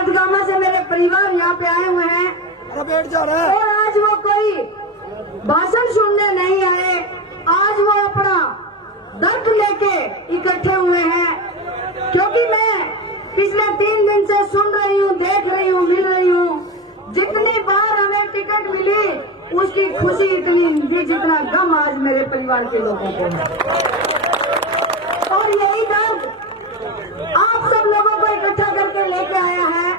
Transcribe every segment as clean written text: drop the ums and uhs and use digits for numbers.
बाटगामा से मेरे परिवार यहाँ पे आए हुए हैं बैठ जा रहा है। और आज वो कोई भाषण सुनने नहीं आए, आज वो अपना दर्द लेके इकट्ठे हुए हैं। क्योंकि मैं पिछले 3 दिन से सुन रही हूँ, देख रही हूँ, मिल रही हूँ, जितनी बार हमें टिकट मिली उसकी खुशी इतनी थी जितना गम आज मेरे परिवार के लोगों को है। और यही दर्द आप सब लोगों को इकट्ठा करके लेके आया है।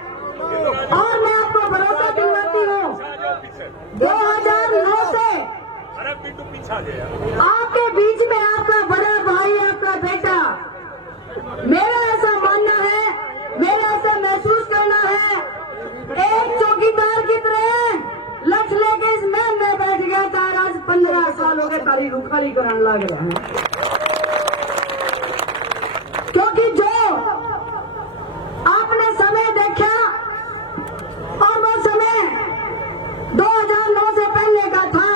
और मैं आपको भरोसा दिलवाती हूँ 2009 से आपके बीच में आपका बड़ा भाई, आपका बेटा, मेरा ऐसा मानना है, मेरा ऐसा महसूस करना है, एक चौकीदार की तरह लठ लेके इस महल में बैठ गया था। आज 15 साल हो गए तारीख उखाड़ी कराने लग रहे हैं। क्योंकि जो आपने समय देखा और वो समय 2009 से पहले का था,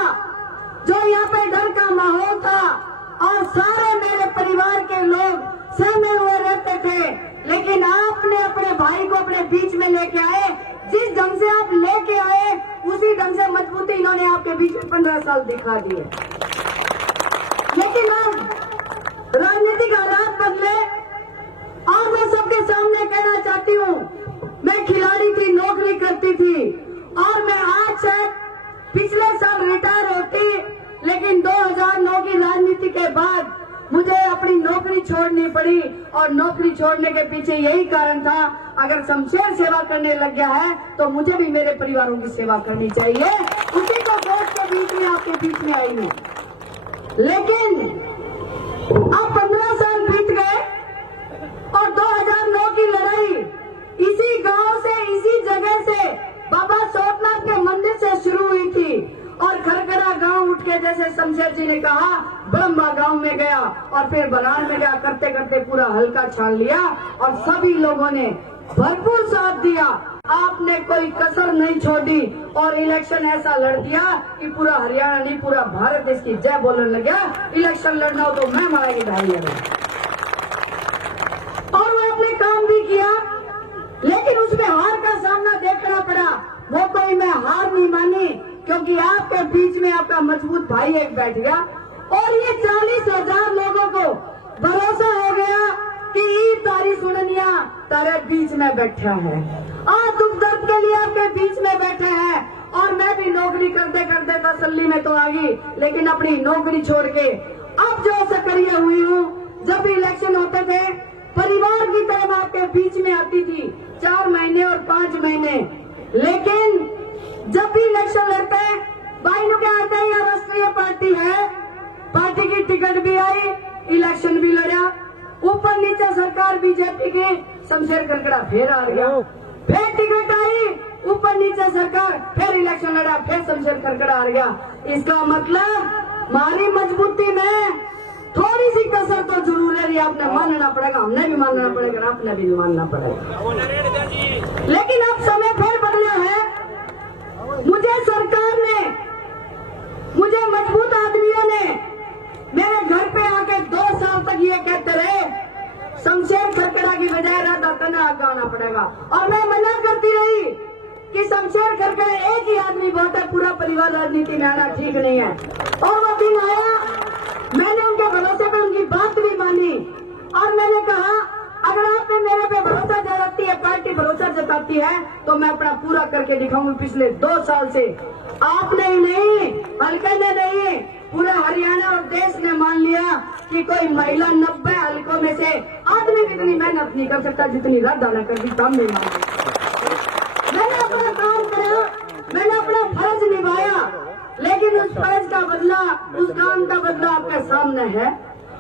जो यहाँ पे डर का माहौल था और सारे मेरे परिवार के लोग सहमे हुए रहते थे। लेकिन आपने अपने भाई को अपने बीच में लेके आए, जिस ढंग से आप लेके आए उसी ढंग से मजबूती इन्होंने आपके बीच में 15 साल दिखा दिए। लेकिन अब राजनीतिक हालात बदले और मैं सबके सामने कहना चाहती हूँ, मैं खिलाड़ी की नौकरी करती थी और मैं आज शायद पिछले साल रिटायर होती, लेकिन 2009 की राजनीति के बाद मुझे अपनी नौकरी छोड़नी पड़ी। और नौकरी छोड़ने के पीछे यही कारण था, अगर शमशेर सेवा करने लग गया है तो मुझे भी मेरे परिवारों की सेवा करनी चाहिए। उसी को वोट के बीच में आपके बीच में आई हूँ। लेकिन अब 15 साल बीत गए और 2009 की लड़ाई इसी गांव से, इसी जगह से, बाबा सोमनाथ के मंदिर से शुरू हुई थी। और खरखरा गांव उठ के, जैसे शमशेर जी ने कहा, ब्रह्मा गांव में गया और फिर बलान में गया, करते करते पूरा हल्का छान लिया और सभी लोगों ने भरपूर साथ दिया। आपने कोई कसर नहीं छोड़ी और इलेक्शन ऐसा लड़ दिया कि पूरा हरियाणा नहीं, पूरा भारत इसकी जय बोलने लगा। इलेक्शन लड़ना हो तो मैं मारा की धारी लगा। और वो अपने काम भी किया, लेकिन उसमें हार का सामना देखना पड़ा। वो कोई मैं हार नहीं मानी, क्योंकि आपके बीच में आपका मजबूत भाई एक बैठ गया और ये 40,000 लोगों को भरोसा हो गया कि ईद तारी सुननिया तारे बीच में बैठा है, आज दुख दर्द के लिए आपके बीच में बैठे हैं। और मैं भी नौकरी करते करते तसल्ली में तो आ गई, लेकिन अपनी नौकरी छोड़ के अब जो सक्रिय हुई हूँ। जब भी इलेक्शन होते थे परिवार की तरह मैं आपके बीच में आती थी, 4 महीने और 5 महीने। लेकिन जब भी इलेक्शन लड़ते हैं, भाई नु क्या आता है, यहाँ राष्ट्रीय पार्टी है, पार्टी की टिकट भी आई, इलेक्शन भी लड़ा, ऊपर नीचे सरकार बीजेपी की, शमशेर खरखड़ा फिर आ गया, फिर टिकट आई, ऊपर नीचे सरकार, फिर इलेक्शन लड़ा, फिर शमशेर खरखड़ा आ गया। इसका मतलब हमारी मजबूती में थोड़ी सी कसर तो जरूर है, आपने मानना पड़ेगा, हमने भी मानना पड़ेगा, आपने भी मानना पड़ेगा। लेकिन अब समय फिर बदला है। मुझे सरकार ने, मुझे मजबूत आदमियों ने मेरे घर पे आके 2 साल तक ये कहते रहे, शमशेर खरखड़ा की बजाय राधा कन्हैया का आना पड़ेगा। और मैं मना करती रही कि शमशेर खरखड़ा एक ही आदमी बहुत है, पूरा परिवार राजनीति में आना ठीक नहीं है। और वो दिन आया, मैंने उनके भरोसे पे उनकी बात भी मानी और मैंने कहा, अगर आपने मेरे पे भरोसा जताती है, पार्टी भरोसा जताती है, तो मैं अपना पूरा करके दिखाऊंगी। पिछले 2 साल से आपने ही नहीं, हल्के ने नहीं, पूरा हरियाणा और देश ने मान लिया कि कोई महिला 90 हल्कों में से आदमी कितनी मेहनत नहीं कर सकता जितनी राधा ने कर दी। काम नहीं माना, मैंने अपना काम करा, मैंने अपना फर्ज निभाया, लेकिन उस फर्ज का बदला, उस काम का बदला आपके सामने है।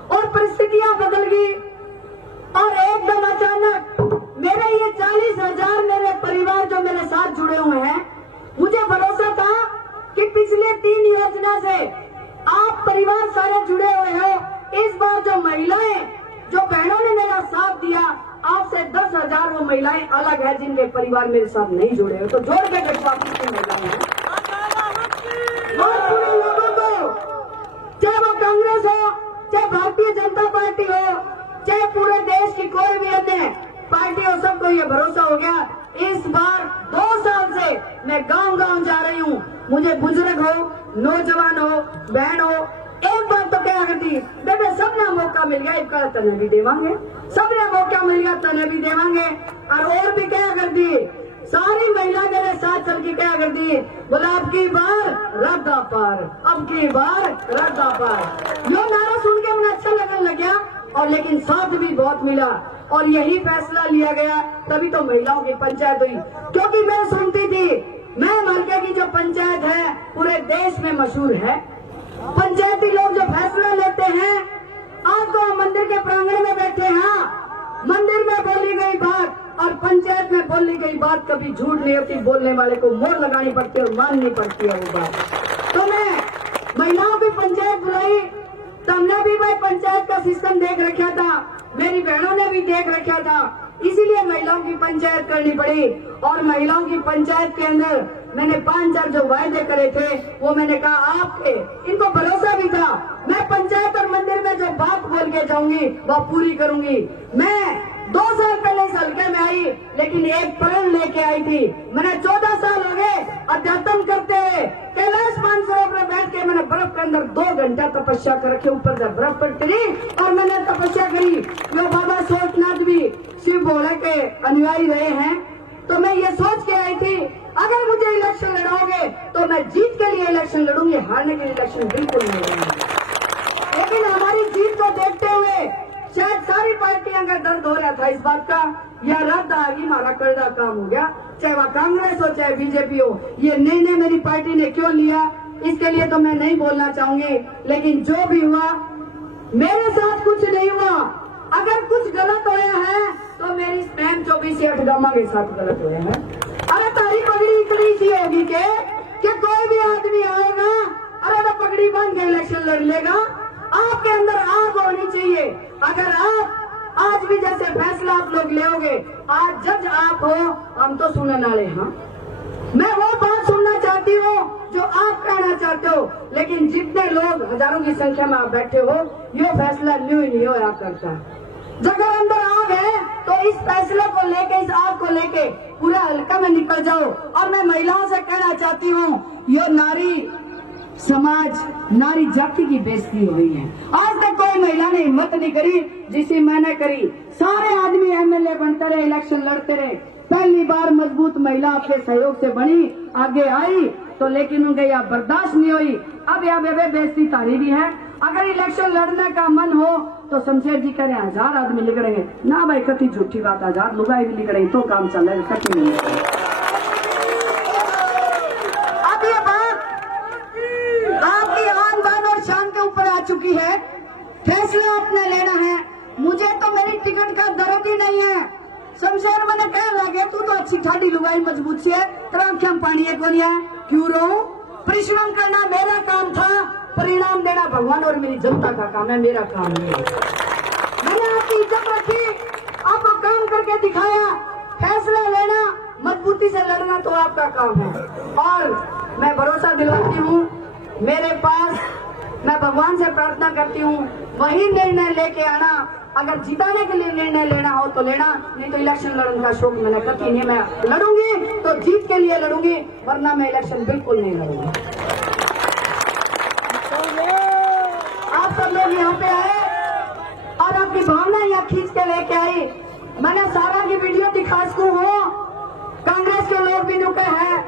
और परिस्थितियां बदल गई और एकदम अचानक मेरे ये 40,000 मेरे परिवार जो मेरे साथ जुड़े हुए हैं, मुझे भरोसा था कि पिछले 3 योजना से आप परिवार सारे जुड़े हुए हो। इस बार जो महिलाएं, जो बहनों ने मेरा साथ दिया, आपसे 10,000 वो महिलाएं अलग है जिनके परिवार मेरे साथ नहीं जुड़े हो, तो जोड़ के देखो आप कितनी महिलाएं हैं। और पूरे लोगों को, चाहे वो कांग्रेस हो, चाहे भारतीय जनता पार्टी हो, चाहे पूरे देश की कोई भी अन्य पार्टी और सबको ये भरोसा हो गया। इस बार 2 साल से मैं गांव-गांव जा रही हूँ। मुझे बुजुर्ग हो, नौजवान हो, बहन हो, एक बात तो क्या करती बेटे, सबने मौका मिल गया, एक तने भी देवांगे, सबने मौका मिल गया तने भी देवांगे। और भी क्या कर दी, सारी महिला मेरे साथ चल के क्या कर दी, बोला अब की बार रद्दा पार, अब की बार रद्दा पार। जो नारा सुन के मुझे अच्छा लगने लग गया, और लेकिन साथ भी बहुत मिला और यही फैसला लिया गया। तभी तो महिलाओं की पंचायत हुई, क्योंकि मैं सुनती थी, मैं हल्के की जो पंचायत है पूरे देश में मशहूर है। पंचायती लोग जो फैसला लेते हैं, आज तो हम मंदिर के प्रांगण में बैठे हैं, मंदिर में बोली गई बात और पंचायत में बोली गई बात कभी झूठ नहीं होती। बोलने वाले को मोहर लगानी पड़ती है और माननी पड़ती है वो बात। तो मैं महिलाओं की पंचायत बुलाई, तो हमने भी भाई पंचायत का सिस्टम देख रखा था, मेरी बहनों ने भी देख रखा था, इसीलिए महिलाओं की पंचायत करनी पड़ी। और महिलाओं की पंचायत के अंदर मैंने 5-4 जो वायदे करे थे वो मैंने कहा आपके, इनको भरोसा भी था, मैं पंचायत और मंदिर में जो बात बोल के जाऊंगी वो पूरी करूंगी। मैं 2 साल पहले इस हल्के में आई, लेकिन एक प्रण लेके आई थी। मैंने 14 साल हो गए अध्यात्म करते हुए, कैलाश मानसरोवर में बैठ के मैंने बर्फ के अंदर 2 घंटा तपस्या कर रखी, ऊपर जब बर्फ पड़ती रही और मैंने तपस्या करी। जो बाबा सोमनाथ भी शिव भोले के अनुयायी रहे हैं, तो मैं ये सोच के आई थी अगर मुझे इलेक्शन लड़ाओगे तो मैं जीत के लिए इलेक्शन लड़ूंगी, हारने के लिए इलेक्शन बिल्कुल नहीं लड़ूंगी। लेकिन हमारी जीत को देखते हुए शायद सारी पार्टियां का दर्द हो रहा था इस बात का, या रद्द आ गई, हमारा कर्जा काम हो गया, चाहे वह कांग्रेस हो चाहे बीजेपी हो। ये निर्णय मेरी पार्टी ने क्यों लिया, इसके लिए तो मैं नहीं बोलना चाहूंगी, लेकिन जो भी हुआ मेरे साथ कुछ नहीं हुआ। अगर कुछ गलत होया है तो मेरी स्पैम 24/8 गामा के साथ गलत हुए हैं। अरे तारी पगड़ी इतनी सी होगी कि कोई भी आदमी आएगा, अरे तो पगड़ी बांध के इलेक्शन लड़ लेगा। आपके अंदर आग होनी चाहिए। अगर आप आज भी जैसे फैसला आप लोग लेोगे, आज जज आप हो, हम तो सुनने वाले। हाँ, मैं वो बात सुनना चाहती हूँ जो आप कहना चाहते हो, लेकिन जितने लोग हजारों की संख्या में आप बैठे हो, ये फैसला न्यू ही नहीं होया करता। जगह अंदर आग है तो इस फैसले को लेके, इस आग को लेके पूरा हल्का में निकल जाओ। और मैं महिलाओं से कहना चाहती हूँ, ये नारी समाज, नारी जाति की बेइज्जती हो गई है। आज तक कोई महिला ने हिम्मत नहीं करी जिसे मैंने करी। सारे आदमी एमएलए बनते रहे, इलेक्शन लड़ते रहे। पहली बार मजबूत महिला अपने सहयोग से बनी, आगे आई, तो लेकिन उनके यहाँ बर्दाश्त नहीं हुई। अब यहाँ बेइज्जती तारी भी है। अगर इलेक्शन लड़ने का मन हो तो शमशेर जी कह रहे 1000 आदमी लिगड़ेंगे ना भाई, कति झूठी बात, 1000 लुगाई भी लिगड़ेंगे तो काम चल रहा है, कति नहीं। अब ये बात आपकी आन बान और शान के ऊपर आ चुकी है। फैसला आपने लेना है। मुझे तो मेरी टिकट का दर्द ही नहीं है। शमशेर मैंने कह लगे तू तो अच्छी ठाडी लुगाई मजबूत सी है, तेरा पानी है कौन है, क्यों रो? परिश्रम करना मेरा काम था, परिणाम देना भगवान और मेरी जनता का काम है, मेरा काम नहीं है। मैंने आपकी इज्जत रखी, आपको काम करके दिखाया। फैसला लेना, मजबूती से लड़ना तो आपका काम है। और मैं भरोसा दिलाती हूँ, मेरे पास, मैं भगवान से प्रार्थना करती हूँ, वही निर्णय लेके आना। अगर जिताने के लिए निर्णय लेना हो तो लेना, नहीं तो इलेक्शन लड़ने का शौक मैंने कभी नहीं। मैं लड़ूंगी तो जीत के लिए लड़ूंगी, वरना मैं इलेक्शन बिल्कुल नहीं लड़ूंगी। आप सब लोग यहाँ पे आए और आपकी भावना यहाँ खींच के लेके आई। मैंने सारा की वीडियो दिखा सकूं हो, कांग्रेस के लोग भी नुके हैं,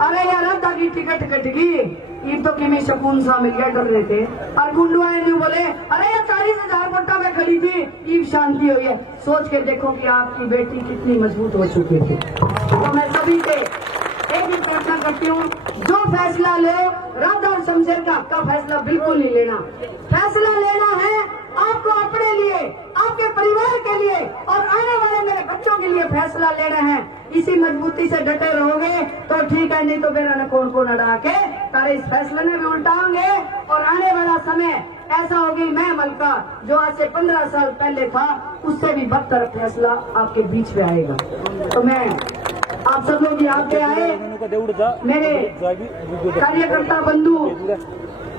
अरे यार रद्दा की टिकट कट गई, ये तो किमी शकून सा मिल गया, डर रहे थे। और गुंडू आए नहीं बोले अरे यार 40,000 वोटा में खड़ी थी, ये शांति हुई है। सोच के देखो कि आपकी बेटी कितनी मजबूत हो चुकी थी। तो मैं सभी से एक ही प्रार्थना करती हूँ, जो फैसला ले, रद्द और शमशेर का आपका फैसला बिल्कुल नहीं लेना। फैसला लेना है आपको अपने लिए, आपके परिवार के लिए और आने वाले मेरे बच्चों के लिए फैसला लेना है। इसी मजबूती से डटे रहोगे तो ठीक है, नहीं तो मेरा कौन को लड़ा के तारे इस फैसले में भी उल्टाओगे। और आने वाला समय ऐसा होगी, मैं मलका जो आज से 15 साल पहले था, उससे भी बदतर फैसला आपके बीच में आएगा। तो मैं आप सब लोग यहाँ पे आए, मेरे कार्यकर्ता बंधु,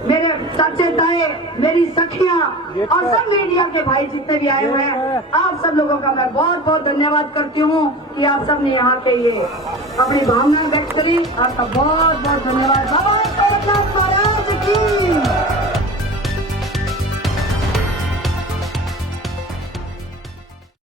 मेरे चाचे ताए, मेरी सखियां और सब मीडिया के भाई जितने भी आए हुए हैं, आप सब लोगों का मैं बहुत बहुत धन्यवाद करती हूँ कि आप सब ने यहाँ के ये अपनी भावनाएं व्यक्त करी। आपका बहुत बहुत धन्यवाद।